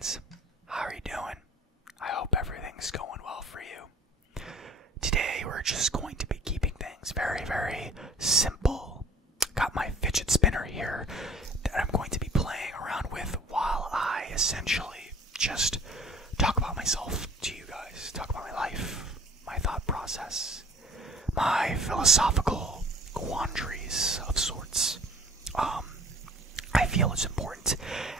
friends. How are you doing? I hope everything's going well for you. Today we're just going to be keeping things very, very simple. Got my fidget spinner here that I'm going to be playing around with while I essentially just talk about myself to you guys. Talk about my life, my thought process, my philosophical quandaries of sorts. I feel it's important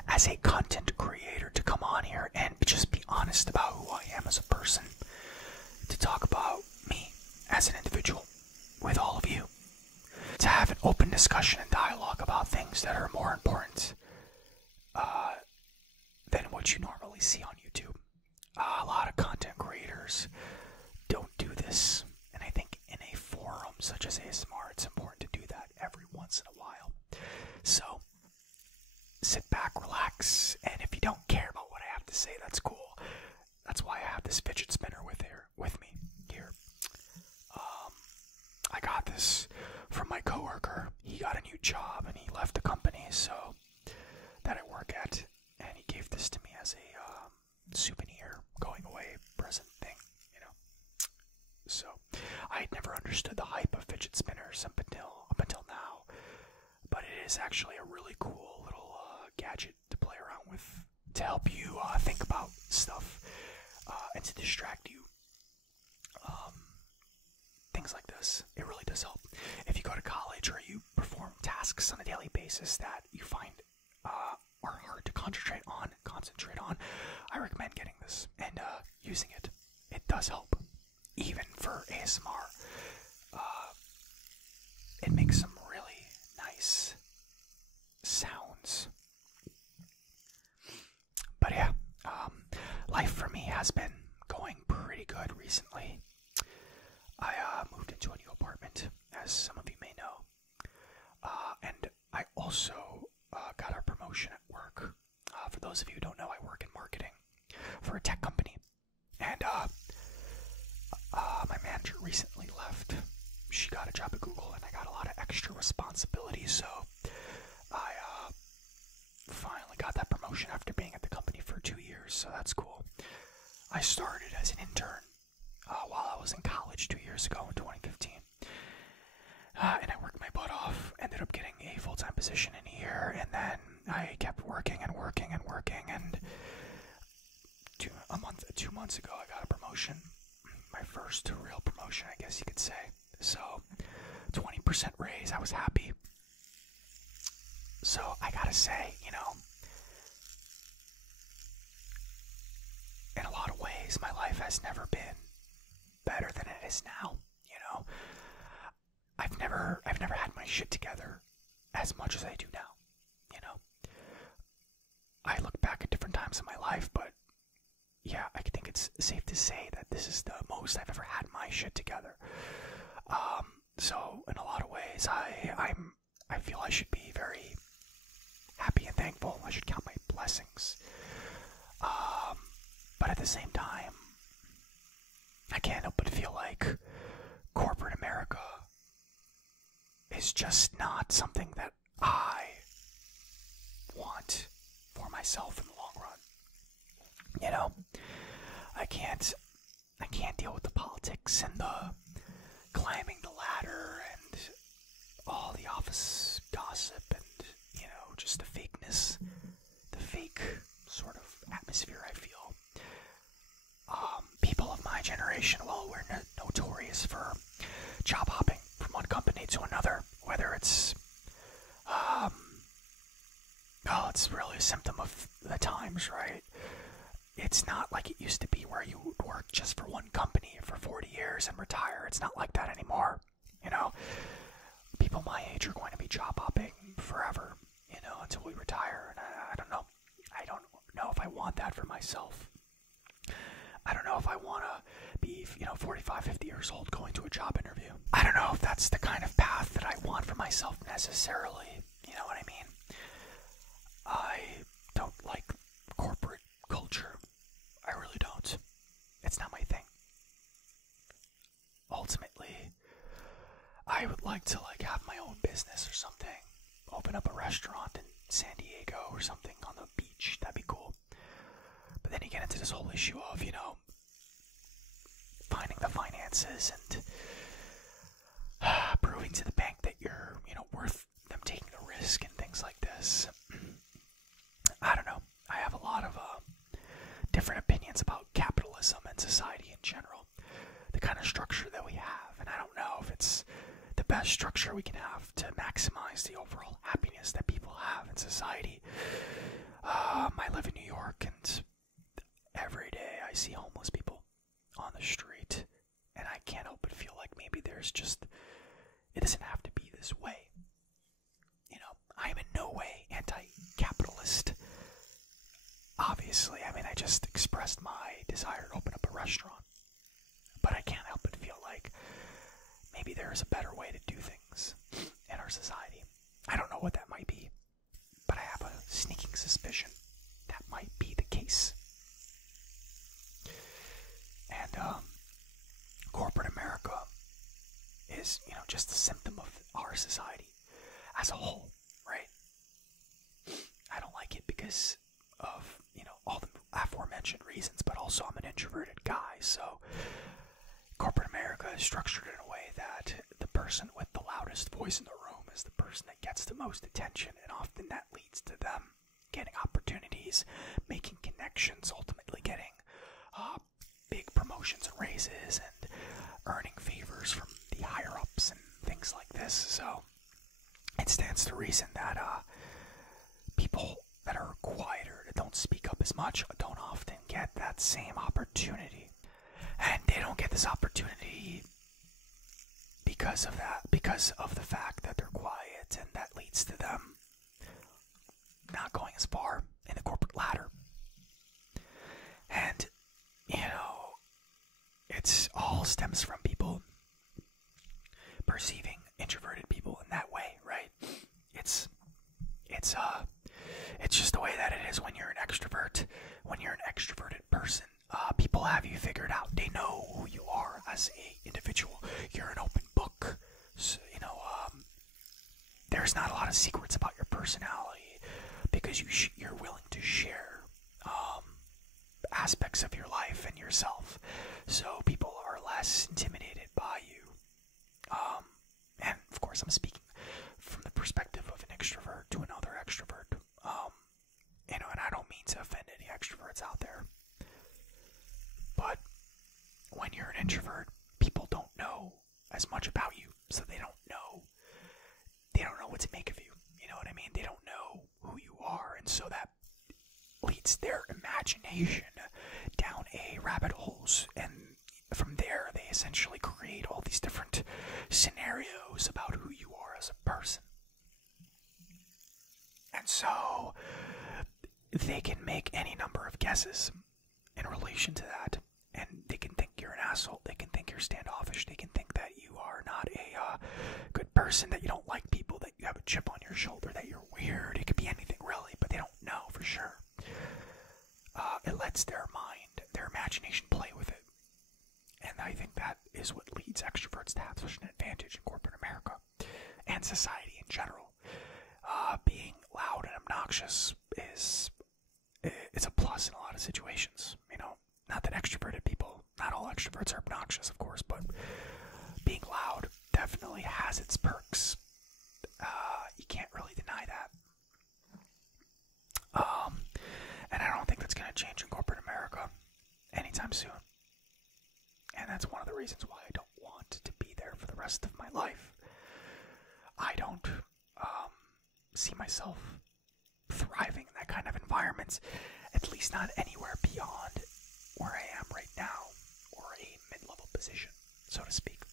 as a content creator to come on here and just be honest about who I am as a person, to talk about me as an individual with all of you, to have an open discussion and dialogue about things that are more important than what you normally see on YouTube. A lot of content creators don't do this, and I think in a forum such as ASMR, it's important to do that every once in a while. So, sit back, relax, and if you don't care about what I have to say, that's cool. That's why I have this fidget spinner with me here. I got this from my coworker. He got a new job and he left the company that I work at, and he gave this to me as a souvenir, going away present thing, you know. So I had never understood the hype of fidget spinners up until now, but it is actually a really cool little gadget to play around with, to help you think about stuff and to distract you. Things like this, it really does help. If you go to college or you perform tasks on a daily basis that you find are hard to concentrate on, I recommend getting this and using it. It does help, even for ASMR. It makes some really nice sounds. But yeah, life for me has been going pretty good recently. I moved into a new apartment, as some of you may know, and I also got a promotion at work. For those of you who don't know, I work in marketing for a tech company, and my manager recently left. She got a job at Google, and I got a lot of extra responsibilities, so I finally got that promotion after being at the company for 2 years, so that's cool. I started as an intern while I was in college 2 years ago in 2015, and I worked my butt off, ended up getting a full-time position in a year, and then I kept working, and 2 months ago I got a promotion, my first real promotion, I guess you could say. So 20% raise, I was happy. So I gotta say, you know, in a lot of ways, my life has never been better than it is now. You know, I've never had my shit together as much as I do now. You know, I look back at different times in my life, but yeah, I think it's safe to say that this is the most I've ever had my shit together. So in a lot of ways, I feel I should be very happy and thankful. I should count my blessings. But at the same time, I can't help but feel like corporate America is just not something that I want for myself in the long run. You know, I can't deal with the politics and the climbing the ladder and all the office gossip and, you know, just the fakeness, the fake sort of atmosphere I feel. People of my generation, well, we're notorious for job hopping from one company to another, whether it's it's really a symptom of the times, right? It's not like it used to be where you would work just for one company for 40 years and retire. It's not like that anymore. You know, people my age are going to be job hopping forever, you know, until we retire. And I don't know. I don't know if I want that for myself. I don't know if I want to be, 45, 50 years old going to a job interview. I don't know if that's the kind of path that I want for myself necessarily. You know what I mean? I don't like corporate culture. I really don't. It's not my thing. Ultimately, I would like to have my own business or something. Open up a restaurant in San Diego or something on the beach. That'd be cool. this whole issue of, finding the finances and proving to the bank that you're, worth them taking the risk and things like this. I don't know. I have a lot of different opinions about capitalism and society in general, the kind of structure that we have, and I don't know if it's the best structure we can have to maximize the overall happiness that people have in society. I live in New York, and every day I see homeless people on the street, and I can't help but feel like maybe it doesn't have to be this way. I am in no way anti-capitalist. Obviously, I just expressed my desire to open up a restaurant, but I can't help but feel like maybe there is a better way to do things in our society. I don't know what that might be, but I have a sneaking suspicion that might be the case. And corporate America is, just a symptom of our society as a whole, right? I don't like it because of, all the aforementioned reasons, but also I'm an introverted guy, so corporate America is structured in a way that the person with the loudest voice in the room is the person that gets the most attention, and often that leads to them getting opportunities, making connections, ultimately getting big promotions and raises, and earning favors from the higher-ups and things like this. So it stands to reason that people that are quieter, that don't speak up as much, don't often get that same opportunity. And they don't get this opportunity because of the fact that they're quiet, and that leads to them not going as far in the corporate ladder. And, it's all stems from people perceiving introverted people in that way, right? It's just the way that it is when you're an extrovert. When you're an extroverted person, people have you figured out. They know who you are as a individual. You're an open book. So, there's not a lot of secrets about your personality because you're willing to share aspects of your life and yourself. So people are less intimidated by you. And of course, I'm speaking from the perspective of an extrovert to another extrovert. And I don't mean to offend any extroverts out there. But when you're an introvert, people don't know as much about you, so they don't know what to make of you. You know what I mean? They don't know who you are, and so that leads their imagination down a rabbit holes, and from there they essentially create all these different scenarios about who you are as a person. And so they can make any number of guesses in relation to that, and they can think you're an asshole, they can think you're standoffish, they can think that you are not a good person, that you don't like people, that you have a chip on your shoulder, that you're weird. It could be anything really, but they don't know for sure. It lets their mind, their imagination play with it. And I think that is what leads extroverts to have such an advantage in corporate America and society in general. Being loud and obnoxious it's a plus in a lot of situations. Not that extroverted people, not all extroverts are obnoxious, of course, but being loud definitely has its perks. You can't really deny that. And I don't think that's going to change in corporate America anytime soon. And that's one of the reasons why I don't want to be there for the rest of my life. I don't see myself thriving in that kind of environment, at least not anywhere beyond where I am right now, or a mid-level position, so to speak.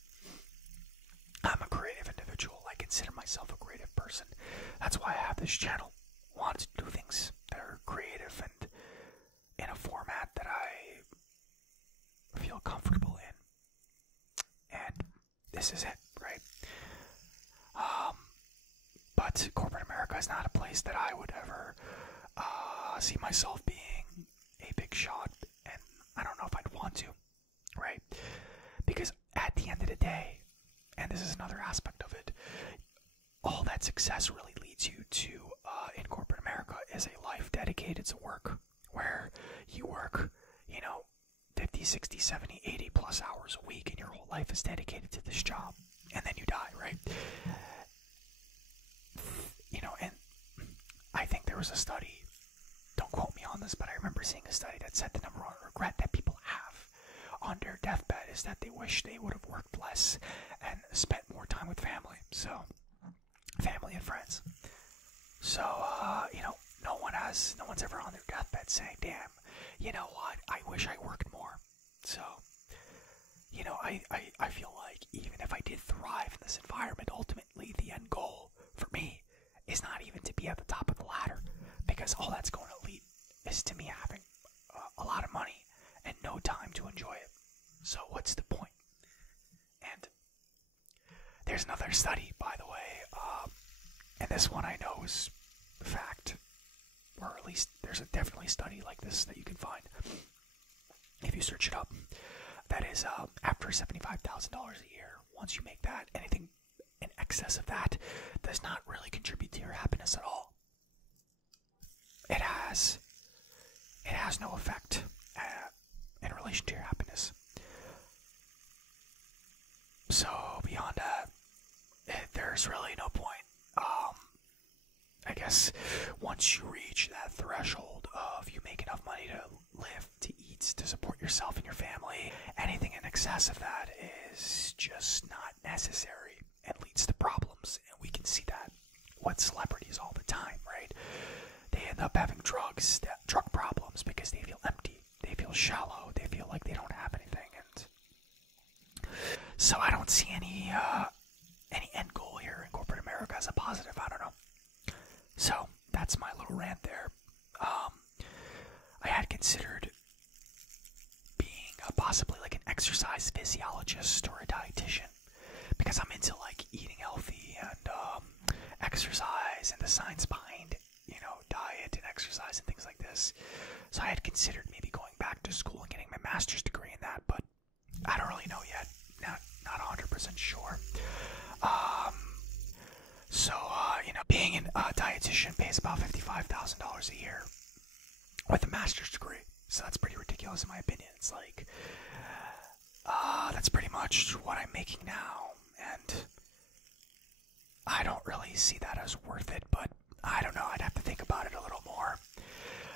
I'm a creative individual. I consider myself a creative person. That's why I have this channel. I want to do things that are creative and in a format that I feel comfortable in. And this is it, right? But corporate America is not a place that I would ever see myself being a big shot, and I don't know if I'd want to, right? Because at the end of the day, and this is another aspect of it, all that success really leads you to in corporate America is a life dedicated to work, where you work, 50, 60, 70, 80 plus hours a week and your whole life is dedicated to this job, and then you die, right? And I think there was a study, don't quote me on this, but I remember seeing a study that said the number one regret that people have on their deathbed is that they wish they would have worked less and spent more time with family. So, family and friends. So, no one's ever on their deathbed saying, damn, you know what, I wish I worked more. So, I feel like even if I did thrive in this environment, ultimately the end goal for me is not even to be at the top of the ladder, because all that's going to lead is to me having a lot of money and no time to enjoy it. So what's the point? And there's another study, by the way, and this one I know is fact, or at least there's definitely a study like this that you can find if you search it up. That is, after $75,000 a year, once you make that, anything in excess of that does not really contribute to your happiness at all. It has no effect in relation to your happiness. So beyond that, there's really no point. I guess once you reach that threshold of you make enough money to live, to eat, to support yourself and your family, anything in excess of that is just not necessary and leads to problems. And we can see that with celebrities all the time, right? They end up having drug problems because they feel empty, they feel shallow, they feel like they don't have anything. And so I don't see any end goal here in corporate America as a positive. I don't know. So that's my little rant there. I had considered being possibly like an exercise physiologist or a dietitian, because I'm into like eating healthy and exercise and the science behind diet and exercise and things like this. So I had considered maybe going back to school and getting my master's degree in that, but I don't really know yet. Not 100% sure. Being a dietitian pays about $55,000 a year with a master's degree. So that's pretty ridiculous in my opinion. It's like, that's pretty much what I'm making now. And I don't really see that as worth it, but I don't know. I'd have to think about it a little more.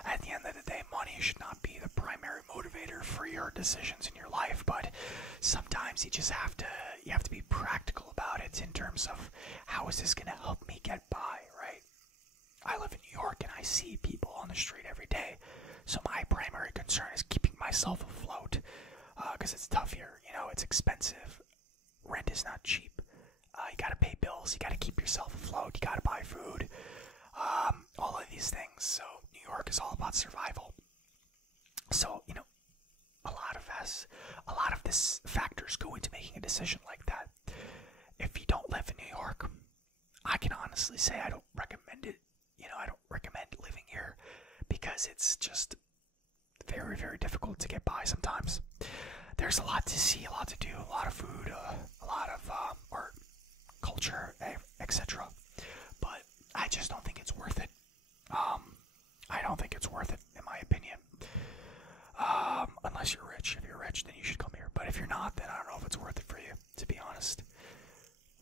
At the end of the day, money should not be the primary motivator for your decisions in your life, but sometimes you just have to be practical about it in terms of how is this going to help me get by, right? I live in New York and I see people on the street every day, so my primary concern is keeping myself afloat, because it's tough here. It's expensive. Rent is not cheap. You gotta pay bills, you gotta keep yourself afloat, you gotta buy food, all of these things. So New York is all about survival. So, a lot of this factors go into making a decision like that. If you don't live in New York, I can honestly say I don't recommend it. I don't recommend living here because it's just very, very difficult to get by sometimes. There's a lot to see, a lot to do, a lot of food, a lot of art, culture, etc. But I just don't think it's worth it. I don't think it's worth it, in my opinion. Unless you're rich. If you're rich, then you should come here. But if you're not, then I don't know if it's worth it for you, to be honest.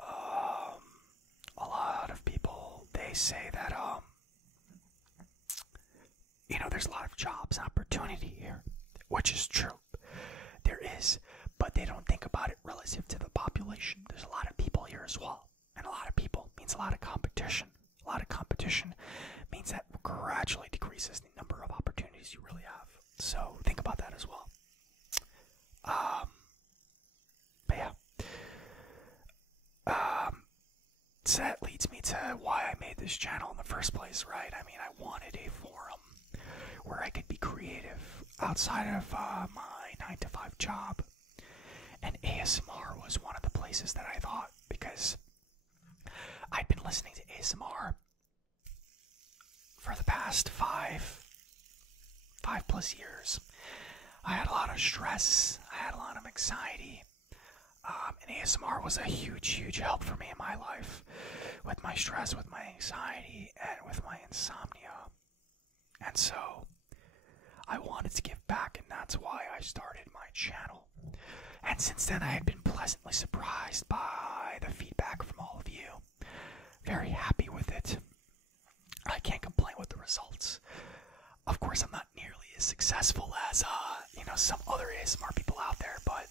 A lot of people, they say that, there's a lot of jobs and opportunity here, which is true. There is, but they don't think about it relative to the population. There's a lot of people here as well. And a lot of people means a lot of competition. A lot of competition means that gradually decreases the number of opportunities you really have. So think about that as well. But yeah. So that leads me to why I made this channel in the first place, right? I mean, I wanted a forum where I could be creative outside of my 9-to-5 job. And ASMR was one of the places that I thought, because I'd been listening to ASMR for the past 5+ years. I had a lot of stress, I had a lot of anxiety, and ASMR was a huge help for me in my life, with my stress, with my anxiety, and with my insomnia. And so I wanted to give back, and that's why I started my channel. And since then, I have been pleasantly surprised by the feedback from all of you. Very happy with it. I can't complain with the results. Of course, I'm not nearly as successful as, some other ASMR people out there, but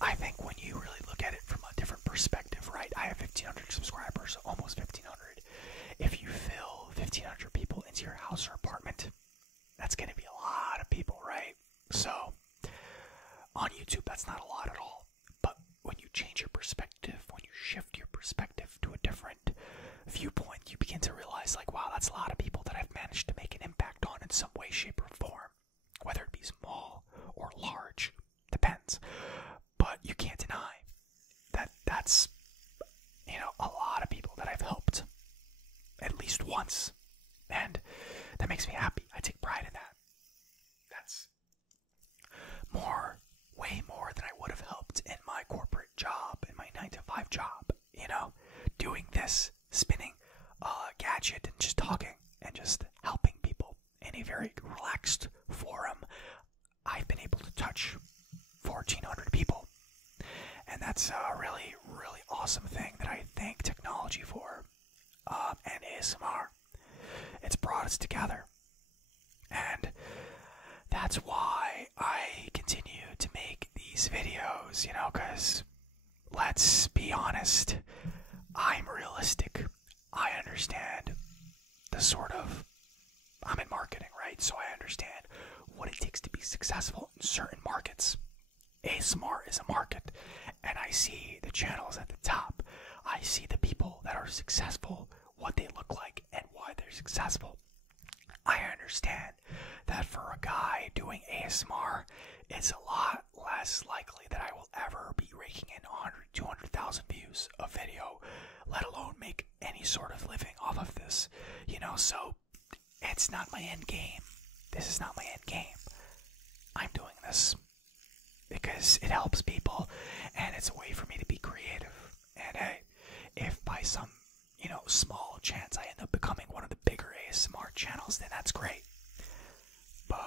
I think when you really look at it from a different perspective, right? I have 1,500 subscribers, almost 1,500. If you fill 1,500 people into your house or apartment, that's going to be a lot of people, right? So, on YouTube, that's not a lot at all. But when you change your perspective, when you shift your perspective to a different viewpoint, you begin to realize, like, wow, that's a lot of people that I've managed to make an impact on in some way, shape, or form. Whether it be small or large, depends. But you can't deny that that's, a lot of people that I've helped at least once. And that makes me happy. I take pride in that. That's way more than I would have helped in my corporate job, in my 9-to-5 job. Doing this, spinning a gadget and just talking and just helping people in a very relaxed forum. I've been able to touch 1,400 people. And that's a really, really awesome thing that I thank technology for, and ASMR. It's brought us together. And that's why I continue to make these videos, because let's be honest, I'm realistic. I understand I'm in marketing, right? So I understand what it takes to be successful in certain markets. ASMR is a market, and I see the channels at the top. I see the people that are successful, what they look like, and why they're successful. I understand that for a guy doing ASMR, it's a lot less likely that I will ever be raking in 100, 200,000 views of video, let alone make any sort of living off of this. So it's not my end game. This is not my end game. I'm doing this because it helps people, and it's a way for me to be creative. And hey, if by some, small chance I end up becoming one of the bigger ASMR channels, then that's great. But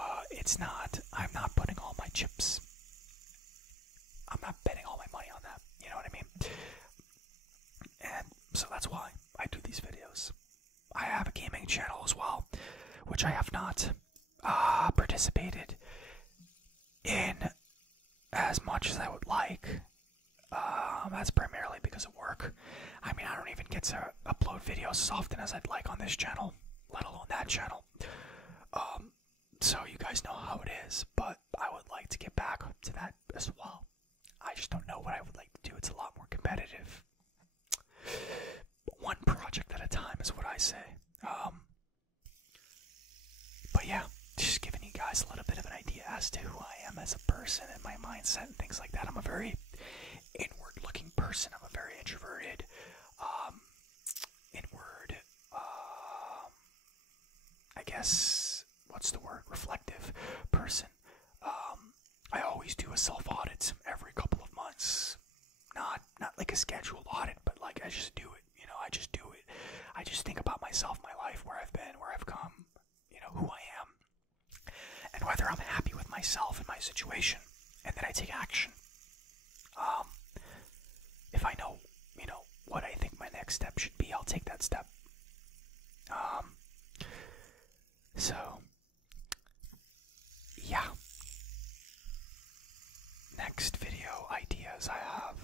I'm not putting all my chips, I'm not betting all my money on that, you know what I mean? And so that's why I do these videos. I have a gaming channel as well, which I have not participated in as much as I would like. That's primarily because of work. I don't even get to upload videos as often as I'd like on this channel, let alone that channel. So you guys know how it is, but I would like to get back to that as well. I just don't know what I would like to do. It's a lot more competitive. One project at a time is what I say. But yeah, just giving you guys a little bit of an idea as to who I am as a person and my mindset and things like that. I'm a very inward-looking person. I'm a very introverted, I guess, what's the word? Reflective person. I always do a self-audit every couple of months. Not like a scheduled audit, but like I just do it. I just do it. I just think about myself, my life, where I've been, where I've come, who I am, and whether I'm happy with myself and my situation, and then I take action. If I know, what I think my next step should be, I'll take that step. So, yeah. Next video ideas I have.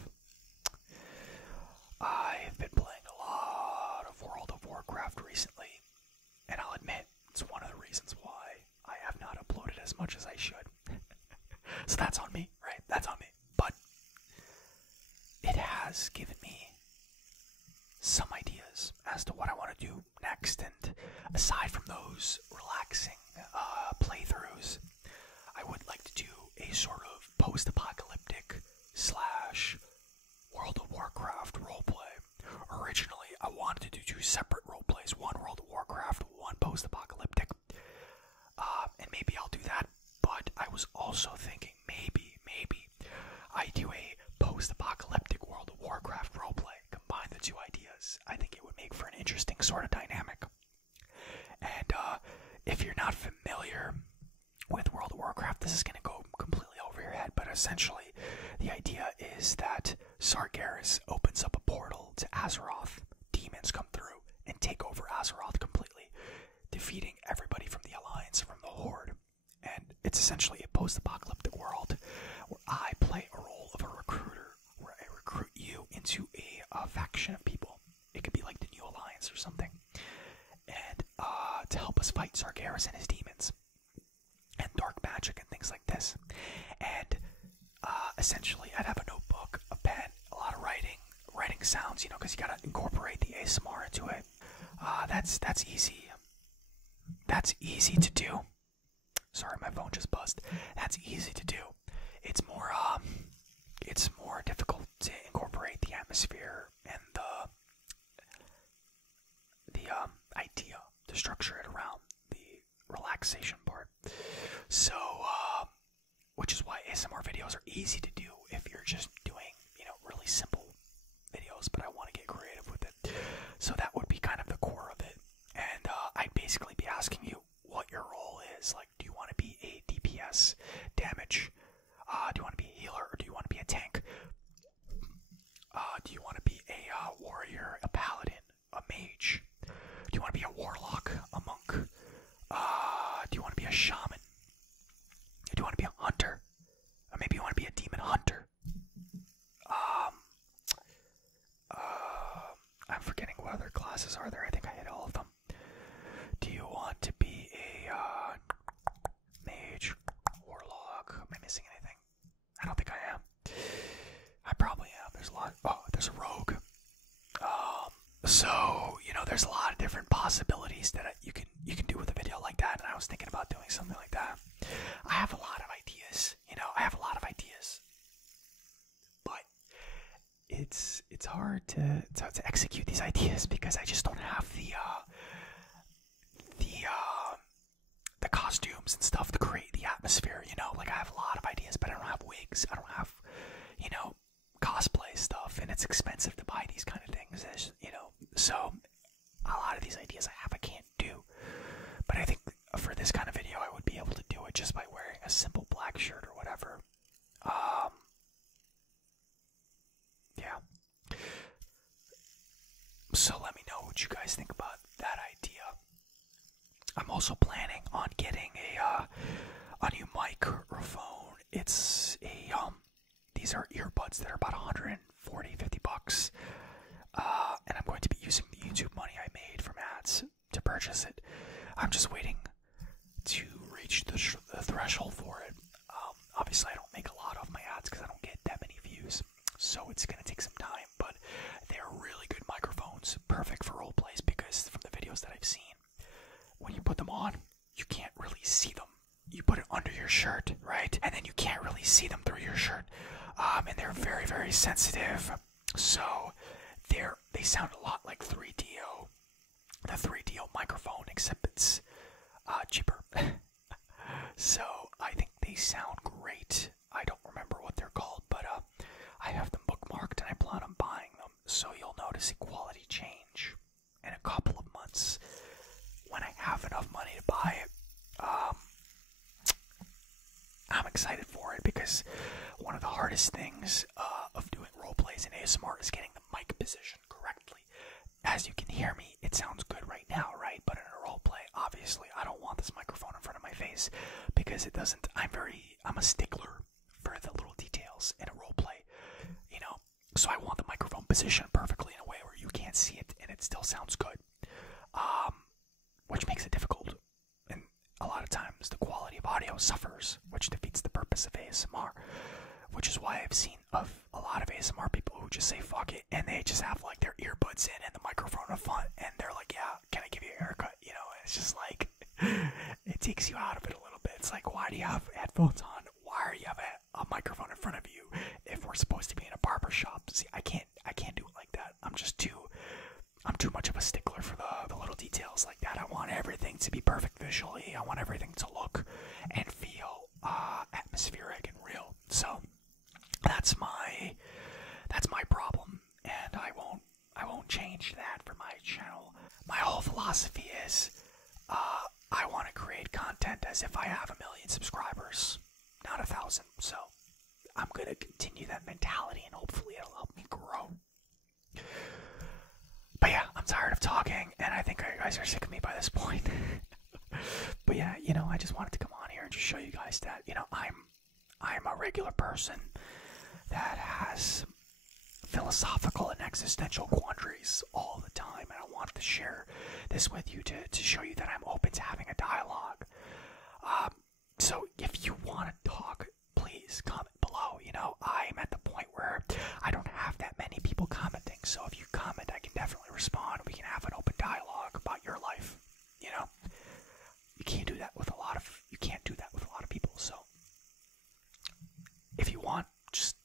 I've been playing a lot of World of Warcraft recently, and I'll admit, it's one of the reasons why I have not uploaded as much as I should. So that's on me, right? That's on me. But it has given me some ideas as to what I want to do next, and aside from those relaxing playthroughs, I would like to do a sort of post-apocalyptic / World of Warcraft roleplay. Originally, I wanted to do 2 separate roleplays, one World of Warcraft, one post-apocalyptic, and maybe I'll do that, but I was also thinking maybe I do a post-apocalyptic World of Warcraft roleplay, combine the 2 ideas. I think it would make for an interesting sort of dynamic. And if you're not familiar familiar with World of Warcraft, this is going to go completely over your head, but essentially the idea is that Sargeras opens up a portal to Azeroth. Demons come through and take over Azeroth completely, defeating everybody from the Alliance, from the Horde. And it's essentially a post-apocalyptic world where I play a role of a recruiter, where I recruit you into a faction of people. It could be like the New Alliance or something. And to help us fight Sargeras and his demons. And dark magic and things like this. And essentially I'd have a notebook, a pen, a lot of writing sounds, you know, because you gotta incorporate the ASMR into it. That's easy. That's easy to do. Sorry, my phone just buzzed. That's easy to do. It's more difficult to incorporate the atmosphere and the idea, to structure it around the relaxation part. So, which is why ASMR videos are easy to do if you're just doing, you know, really simple videos, but I want to get creative with it. So that would be kind of the core of it. And I'd basically be asking you what your role is. Like, do you want to be a DPS, damage? Do you want to be a healer, or do you want to be a tank? Do you want to be a warrior, a paladin, a mage? Do you want to be a warlock, a monk? Do you want to be a shaman? Do you want to be a hunter? Or maybe you want to be a demon hunter? I'm forgetting what other classes are there. I think I hit all of them. Do you want to be a mage, warlock? Am I missing anything? I don't think I am. I probably am. There's a lot. Oh, there's a rogue. So, you know, there's a lot of different possibilities that you can do with a video like that, and I was thinking about doing something like that. I have a lot of ideas, you know, but it's hard to execute these ideas because I just don't have the costumes and stuff to create the atmosphere, you know. Like, I have a lot of ideas, but I don't have wigs, I don't have, you know, cosplay stuff, and it's expensive to buy these kind of things, you know. So a lot of these ideas I can't do, but I think for this kind of video I would be able to do it just by wearing a simple black shirt or whatever. Yeah. So let me know what you guys think about that idea. I'm also planning on getting a new microphone. It's these are earbuds that are about 140, 50 bucks. And I'm going to be using the YouTube money I made from ads to purchase it. I'm just waiting to reach the threshold for it. Obviously I don't make a lot of my ads because I don't get that many views. So it's going to take some time, but they're really good microphones. Perfect for role plays because from the videos that I've seen, when you put them on, you can't really see them. You put it under your shirt, right? And then you can't really see them through your shirt. And they're very, very sensitive. So they sound a lot like 3DO. The 3DO microphone, except it's cheaper. So I think they sound great. I don't remember what they're called, but I have them bookmarked and I plan on buying them. So you'll notice a quality change in a couple of months when I have enough money to buy it. I'm excited for it because one of the hardest things of doing roleplays in ASMR is getting the mic position correctly. As you can hear me, it sounds good right now, right? But in a roleplay, obviously, I don't want this microphone in front of my face because it doesn't. I'm a stickler for the little details in a roleplay, you know. So I want the microphone positioned perfectly in a way where you can't see it and it still sounds good, which makes it difficult. And a lot of times the quality of audio suffers, which defeats the purpose of ASMR, which is why I've seen of a lot of ASMR people who just say fuck it and they just have like their earbuds in and the microphone in front and they're like, yeah, can I give you a haircut? You know, and it's just like, it takes you out of it a little bit. It's like, why do you have headphones on? Why do you have a microphone in front of you if we're supposed to be in a barber shop? See, I can't do it like that. I'm too much of a stickler for the little details like that. I want everything to be perfect visually. I want everything to look and feel atmospheric and real. So that's my problem, and I won't change that for my channel. My whole philosophy is I want to create good content as if I have 1,000,000 subscribers, not 1,000. So I'm gonna continue that mentality, and hopefully it'll help me grow. But yeah, I'm tired of talking, and I think you guys are sick of me by this point. But yeah, I just wanted to come on here and just show you guys that, I'm a regular person that has philosophical and existential quandaries all the time, and I wanted to share this with you to show you that I'm open to having a dialogue. So if you want to talk, please comment below. I'm at the point where I don't have that many people commenting, so if you comment, I can definitely respond. We can have an open dialogue about your life. You can't do that with a lot of people. So if you want, just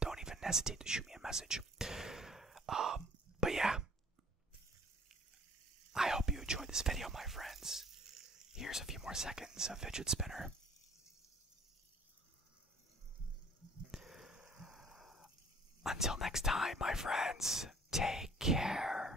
don't even hesitate to shoot me a message. But yeah, I hope you enjoyed this video, my friends. Here's a few more seconds of fidget spinner. Until next time, my friends, take care.